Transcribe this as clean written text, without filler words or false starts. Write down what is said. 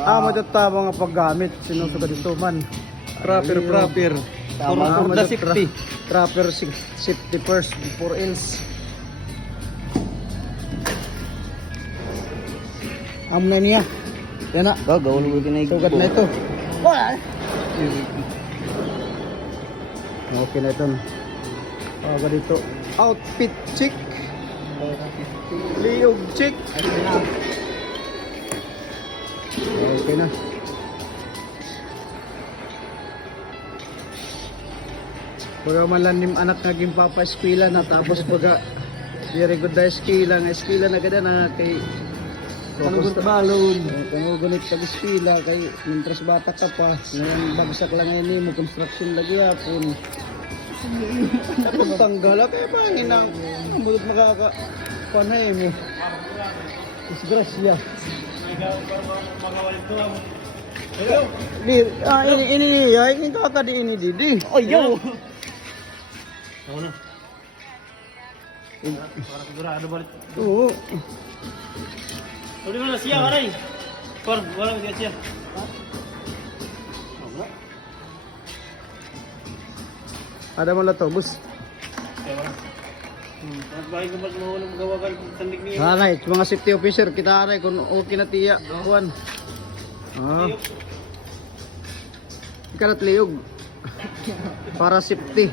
Matatama nga paggamit. Sinusuga dito man. Proper. Tama, For the safety. Proper safety first before else. Amo na niya. Yan na. Gawin mo kinay. Sugat na ito. Wala. Okay na ito. Aga dito. Outfit chick. Liog chick. Okay na. Baga malanim anak naging papa eskwela na tapos baga very good na eskwela na ganda na kay Kanugot balon. kanugunit ka eskwela kay mintras bata ka pa ngayon bagsak lang ngayon mo construction lagi hapon tapos tanggala kaya pangin ang bulot makaka panay mo disgrasya ini kakak di ini didi Oh, yo. Ako na. Para sigurado balik. oo Uli mo na siya, karay. Por, wala mo siya. ada mo na to bus Kaya wala. Bahay ko ba't mahulang magawagan kung sandig niya? aray mga safety officer kita aray kung okay na tiya kuan ikalat liog para safety